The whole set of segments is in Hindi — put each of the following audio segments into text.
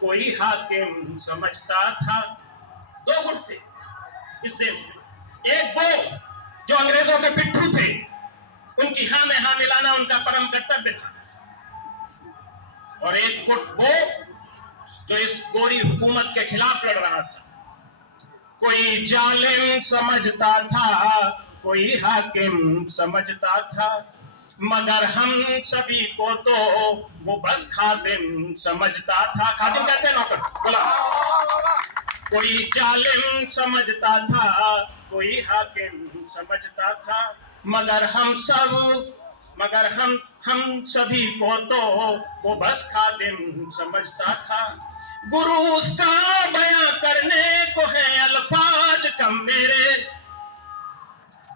कोई हाकिम समझता था। दो गुट थे इस देश में, एक वो जो अंग्रेजों के पिट्ठू थे, उनकी हाँ में हाँ मिलाना उनका परम कर्तव्य था, और एक गुट वो जो इस गोरी हुकूमत के खिलाफ लड़ रहा था। कोई जालिम समझता था, कोई हाकिम समझता था, मगर हम सभी को तो वो बस खादिम समझता था। खादिम कहते हैं नौकर, बोला। कोई जालिम समझता था, कोई हाकिम समझता था, मगर हम सभी को तो वो बस खादिम समझता था। गुरु उसका बयां करने को है अल्फाज कम मेरे,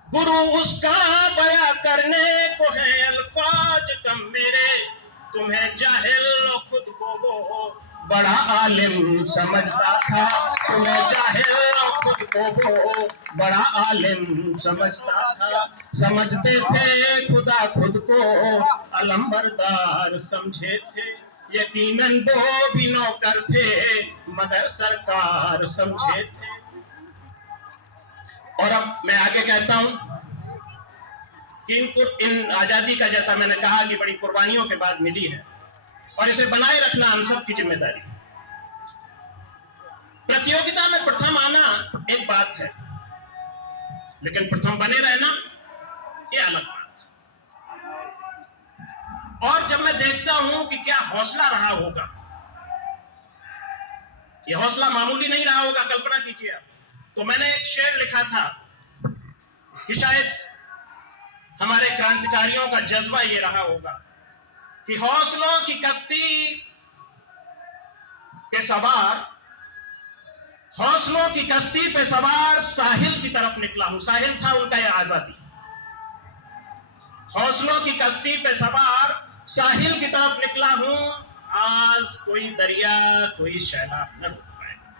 गुरु उसका बयां करने को है अल्फाज कम मेरे, तुम्हें जाहिल खुद को वो बड़ा आलिम समझता था, तुम्हें जाहिल खुद को वो बड़ा आलिम समझता था। समझते थे खुदा खुद को अलंबरदार समझे थे, यकीनन वो भी नौकर थे मगर सरकार समझे थे। और अब मैं आगे कहता हूं कि इन आजादी का, जैसा मैंने कहा कि बड़ी कुर्बानियों के बाद मिली है, और इसे बनाए रखना हम सब की जिम्मेदारी। प्रतियोगिता में प्रथम आना एक बात है, लेकिन प्रथम बने रहना ये अलग बात है। और जब मैं देखता हूं कि क्या हौसला रहा होगा, ये हौसला मामूली नहीं रहा होगा, कल्पना कीजिए आप। तो मैंने एक शेर लिखा था कि शायद हमारे क्रांतिकारियों का जज्बा ये रहा होगा कि हौसलों की कश्ती पे सवार, हौसलों की कश्ती पे सवार साहिल की तरफ निकला हूं। साहिल था उनका यह आजादी। हौसलों की कश्ती पे सवार साहिल की तरफ निकला हूं, आज कोई दरिया कोई सैलाब न रोक पाएगा।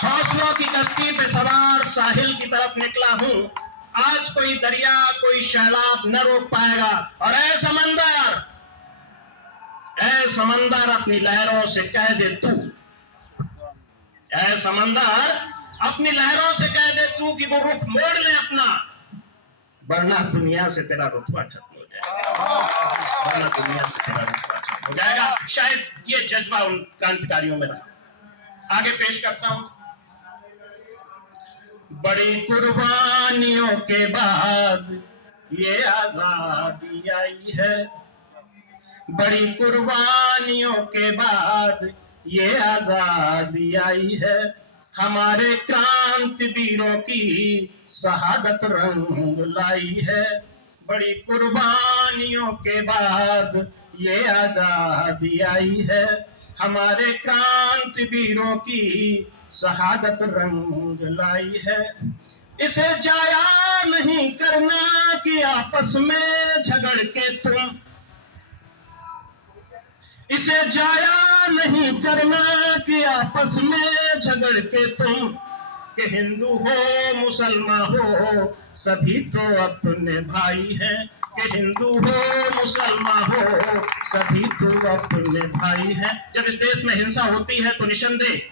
हौसलों की कश्ती पे सवार साहिल की तरफ निकला हूं, आज कोई दरिया कोई सैलाब न रोक पाएगा। और ऐ समंदर अपनी लहरों से कह दे तू, ऐ समंदर अपनी लहरों से कह दे तू कि वो रुख मोड़ ले अपना, वरना दुनिया से तेरा रुतबा खत्म हो जाएगा, वरना दुनिया से तेरा रुतबा खत्म हो जाएगा। शायद ये जज्बा उन क्रांतिकारियों में रहा। आगे पेश करता हूं। बड़ी कुर्बानियों के बाद ये आजादी आई है, बड़ी कुर्बानियों के बाद ये आजादी आई है, हमारे क्रांतिवीरों की शहादत रंग लाई है। बड़ी कुर्बानियों के बाद ये आजादी आई है, हमारे क्रांतिवीरों की शहादत रंग लाई है। इसे जाया नहीं करना कि आपस में झगड़ के तुम, इसे जाया नहीं करना कि आपस में झगड़ के तुम, कि हिंदू हो मुसलमान हो सभी तो अपने भाई हैं, कि हिंदू हो मुसलमान हो सभी तो अपने भाई हैं। जब इस देश में हिंसा होती है तो निसंदेह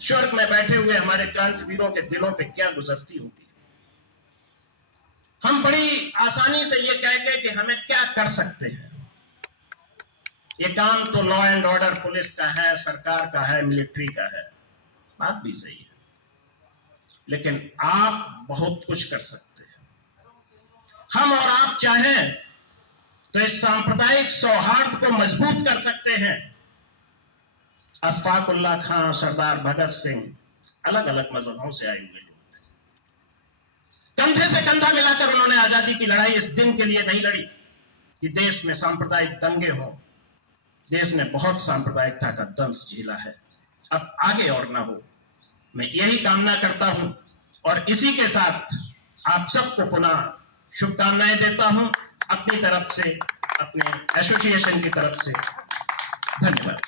स्वर्ग में बैठे हुए हमारे क्रांतिवीरों के दिलों पे क्या गुजरती होगी। हम बड़ी आसानी से ये कहते कि हमें क्या कर सकते हैं, ये काम तो लॉ एंड ऑर्डर पुलिस का है, सरकार का है, मिलिट्री का है। बात भी सही है, लेकिन आप बहुत कुछ कर सकते हैं। हम और आप चाहें तो इस सांप्रदायिक सौहार्द को मजबूत कर सकते हैं। अशफाक उल्लाह खां, सरदार भगत सिंह अलग अलग मजहबों से आए हुए लोग थे। कंधे से कंधा मिलाकर उन्होंने आजादी की लड़ाई इस दिन के लिए नहीं लड़ी कि देश में सांप्रदायिक दंगे हों। देश ने बहुत सांप्रदायिकता का दंश झेला है, अब आगे और ना हो, मैं यही कामना करता हूं। और इसी के साथ आप सबको पुनः शुभकामनाएं देता हूं अपनी तरफ से, अपने एसोसिएशन की तरफ से। धन्यवाद।